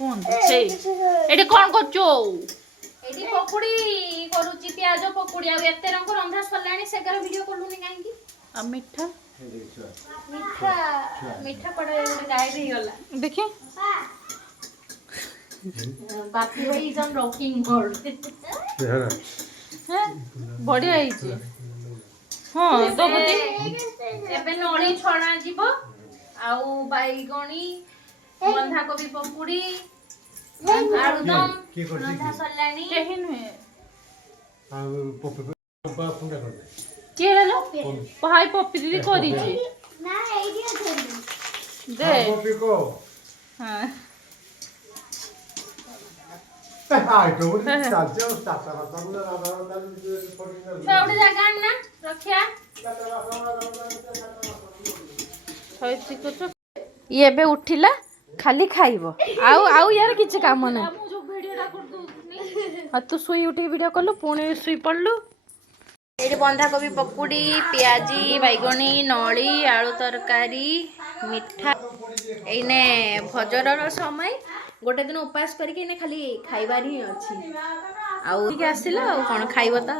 eighty कौन करचो eighty पकोड़ी करूची प्याज पकोड़ी आ एते रंग रंधा सलाणी सेगर वीडियो करलुनी काहे की आ मिठा मिठा मिठा पड़े गोटे गायब ही गला देखि बापी भाई इज ऑन रॉकिंग मोड बढ़िया ହେଇଛି ହଁ तो गति एबे नळी छणा जीवो आउ बाईगणी बंधा कोबी पकुड़ी आलूदम रंधा सलाणी केही नुहे आ पप्पी पप्पा फुंडा कर दे के हेलो भाई पप्पी दीदी करी छी ना एइडिया धरी दे पप्पी को हां हां तो चालते स्टार्ट करा साउडी जगह ना रखिया होइछि कुछ ये बे उठिला खाली खाइबो आउ आउ यार किछ काम नै मु जो वीडियोटा कर दूनी आ तू सुई उठी वीडियो करलु पुणी सुई पड़लु एडी बंधा कोबी पकुड़ी प्याजी बैगणी नळी आलू तरकारी मिठा एने भजरर समय गोटे दिन उपास करके इने खाली खाइबार ही अछि आउ के आसिला आ कोन खाइबो त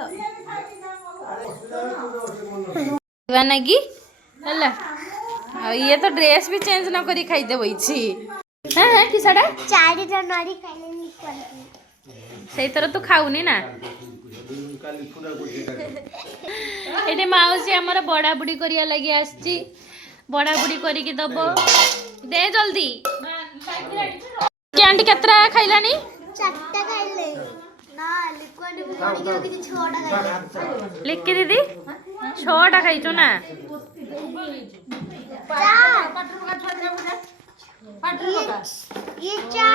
बनगी हला ये तो ड्रेस भी चेंज न करी खाई दे बइछि हां हां कि साडा चारी ज नरी खाइले नि कोन सेई तरह तू खाउनी ना एटे माउसी हमर बड़ा बुडी करिया लागि आछि बड़ा बुडी करी के दबो दे जल्दी कैंडी केतरा खाइलानी चारटा खाइले ना लिक्विड भी पड़ी कि 6टा खाइले लिक्की दीदी 6टा खाइचो ना ये 4